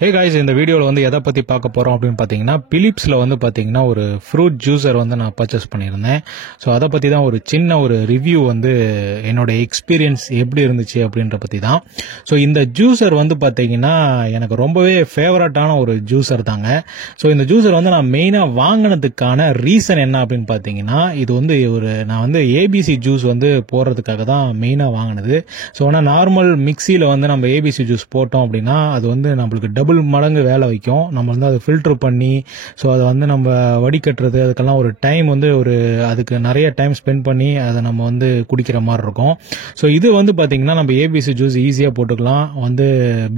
Hey guys, இந்த வீடியோவில் வந்து எதை பற்றி பார்க்க போகிறோம் அப்படின்னு பார்த்தீங்கன்னா, பிலிப்ஸில் வந்து பார்த்தீங்கன்னா ஒரு ஃப்ரூட் ஜூஸர் வந்து நான் பர்ச்சேஸ் பண்ணியிருந்தேன். ஸோ அதை பற்றி தான் ஒரு சின்ன ஒரு ரிவ்யூ வந்து என்னோட எக்ஸ்பீரியன்ஸ் எப்படி இருந்துச்சு அப்படின்ற பற்றி தான். ஸோ இந்த ஜூஸர் வந்து பார்த்தீங்கன்னா எனக்கு ரொம்பவே ஃபேவரட்டான ஒரு ஜூஸர் தாங்க. ஸோ இந்த ஜூஸர் வந்து நான் மெயினாக வாங்கினதுக்கான ரீசன் என்ன அப்படின்னு பார்த்தீங்கன்னா, இது வந்து நான் வந்து ஏபிசி ஜூஸ் வந்து போடுறதுக்காக தான் மெயினாக வாங்கினது. ஸோ ஆனால் நார்மல் மிக்சியில் வந்து நம்ம ஏபிசி ஜூஸ் போட்டோம் அப்படின்னா அது வந்து நம்மளுக்கு டபுள் மடங்கு வேலை வைக்கும். நம்ம வந்து அதை ஃபில்டர் பண்ணி ஸோ அதை வந்து நம்ம வடிகட்டுறது அதுக்கெல்லாம் ஒரு டைம் வந்து அதுக்கு நிறைய டைம் ஸ்பெண்ட் பண்ணி அதை நம்ம வந்து குடிக்கிற மாதிரி இருக்கும். ஸோ இது வந்து பார்த்தீங்கன்னா நம்ம ஏபிசி ஜூஸ் ஈஸியாக போட்டுக்கலாம். வந்து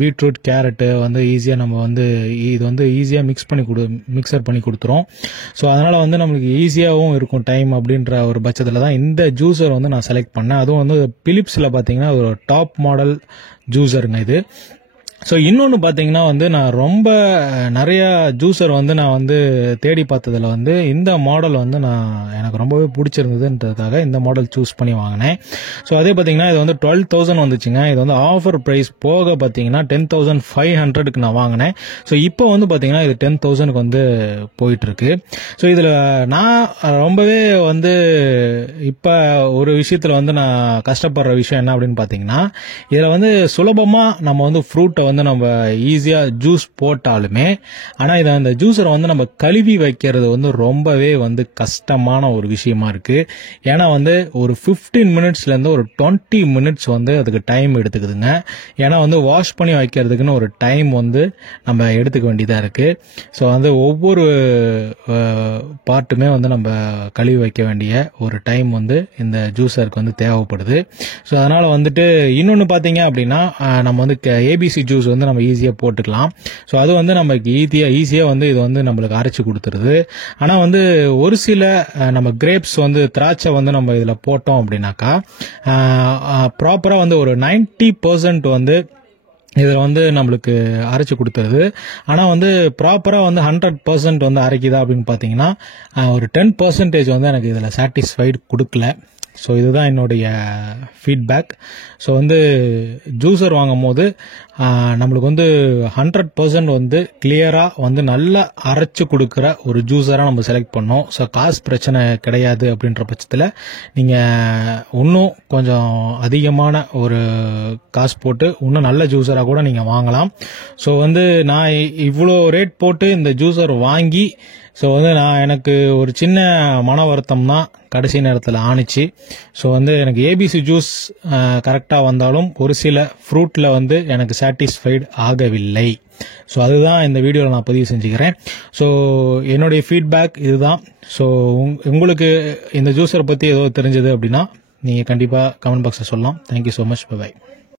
பீட்ரூட் கேரட்டு வந்து ஈஸியாக நம்ம வந்து இது வந்து ஈஸியாக மிக்சர் பண்ணி கொடுத்துரும். ஸோ அதனால் வந்து நம்மளுக்கு ஈஸியாகவும் இருக்கும் டைம் அப்படின்ற ஒரு பட்சத்தில் தான் இந்த ஜூஸர் வந்து நான் செலக்ட் பண்ணேன். அதுவும் வந்து பிலிப்ஸில் பார்த்தீங்கன்னா ஒரு டாப் மாடல் ஜூஸருங்க இது. ஸோ இன்னொன்று பார்த்தீங்கன்னா வந்து நான் ரொம்ப நிறைய ஜூஸர் வந்து நான் வந்து தேடி பார்த்ததில் வந்து இந்த மாடல் வந்து எனக்கு ரொம்பவே பிடிச்சிருந்ததுன்றதுக்காக இந்த மாடல் சூஸ் பண்ணி வாங்கினேன். ஸோ அதே பார்த்தீங்கன்னா இது வந்து 12,000 வந்துச்சுங்க. இது வந்து ஆஃபர் ப்ரைஸ் போக பார்த்தீங்கன்னா 10,500க்கு நான் வாங்கினேன். ஸோ இப்போ வந்து பார்த்தீங்கன்னா இது 10,000க்கு வந்து போயிட்டுருக்கு. ஸோ இதில் நான் ரொம்பவே வந்து இப்போ ஒரு விஷயத்தில் வந்து நான் கஷ்டப்படுற விஷயம் என்ன அப்படின்னு பார்த்தீங்கன்னா, இதில் வந்து சுலபமாக நம்ம வந்து ஃப்ரூட்டை வந்து நம்ம ஈஸியா ஜூஸ் போட்டாலுமே ஆனா இந்த ஜூஸரை வந்து நம்ம கழுவி வைக்கிறது வந்து ரொம்பவே வந்து கஷ்டமான ஒரு விஷயமா இருக்கு. ஏன்னா வந்து ஒரு 15 மினிட்ஸ்ல இருந்து ஒரு 20 மினிட்ஸ் வந்து அதுக்கு டைம் எடுத்துக்குதுங்க. ஏன்னா வந்து வாஷ் பண்ணி வைக்கிறதுக்குன்னு ஒரு டைம் வந்து நம்ம எடுத்துக்க வேண்டியதா இருக்கு. ஸோ வந்து ஒவ்வொரு பார்ட்டுமே வந்து நம்ம கழுவி வைக்க வேண்டிய ஒரு டைம் வந்து இந்த ஜூஸருக்கு வந்து தேவைப்படுது. ஸோ அதனால வந்துட்டு இன்னொன்று பார்த்தீங்க அப்படின்னா நம்ம வந்து ஏபிசி ஜூஸ் வந்து நம்ம ஈஸியாக போட்டுக்கலாம். ஸோ அது வந்து நமக்கு ஈஸியாக வந்து இது வந்து நம்மளுக்கு அரைச்சி கொடுத்துருது. ஆனால் வந்து ஒரு சில நம்ம கிரேப்ஸ் வந்து திராட்சை வந்து நம்ம இதில் போட்டோம் அப்படின்னாக்கா ப்ராப்பராக வந்து ஒரு 90% வந்து இதில் வந்து நம்மளுக்கு அரைச்சி கொடுத்துருது. ஆனால் வந்து ப்ராப்பராக வந்து 100% வந்து அரைக்குதா அப்படின்னு பார்த்தீங்கன்னா ஒரு 10% வந்து எனக்கு இதில் சாட்டிஸ்ஃபைடு கொடுக்கல. ஸோ இதுதான் என்னுடைய ஃபீட்பேக். ஸோ வந்து ஜூஸர் வாங்கும் போது நம்மளுக்கு வந்து 100% வந்து கிளியராக வந்து நல்லா அரைச்சி கொடுக்குற ஒரு ஜூஸராக நம்ம செலக்ட் பண்ணோம். ஸோ காசு பிரச்சனை கிடையாது அப்படின்ற பட்சத்தில் நீங்கள் இன்னும் கொஞ்சம் அதிகமான ஒரு காசு போட்டு இன்னும் நல்ல ஜூஸராக கூட நீங்கள் வாங்கலாம். ஸோ வந்து நான் இவ்வளோ ரேட் போட்டு இந்த ஜூஸர் வாங்கி ஸோ வந்து எனக்கு ஒரு சின்ன மன வருத்தம் தான் கடைசி நேரத்தில் ஆணிச்சு. ஸோ வந்து எனக்கு ஏபிசி ஜூஸ் கரெக்டாக வந்தாலும் ஒரு சில ஃப்ரூட்டில் வந்து எனக்கு சாட்டிஸ்ஃபைடு ஆகவில்லை. ஸோ அதுதான் இந்த வீடியோவில் நான் பதிவு செஞ்சுக்கிறேன். ஸோ என்னுடைய ஃபீட்பேக் இதுதான். ஸோ உங்களுக்கு இந்த ஜூஸரை பற்றி ஏதோ தெரிஞ்சது அப்படின்னா நீங்கள் கண்டிப்பாக கமெண்ட் பாக்ஸில் சொல்லலாம். Thank you so much. பை.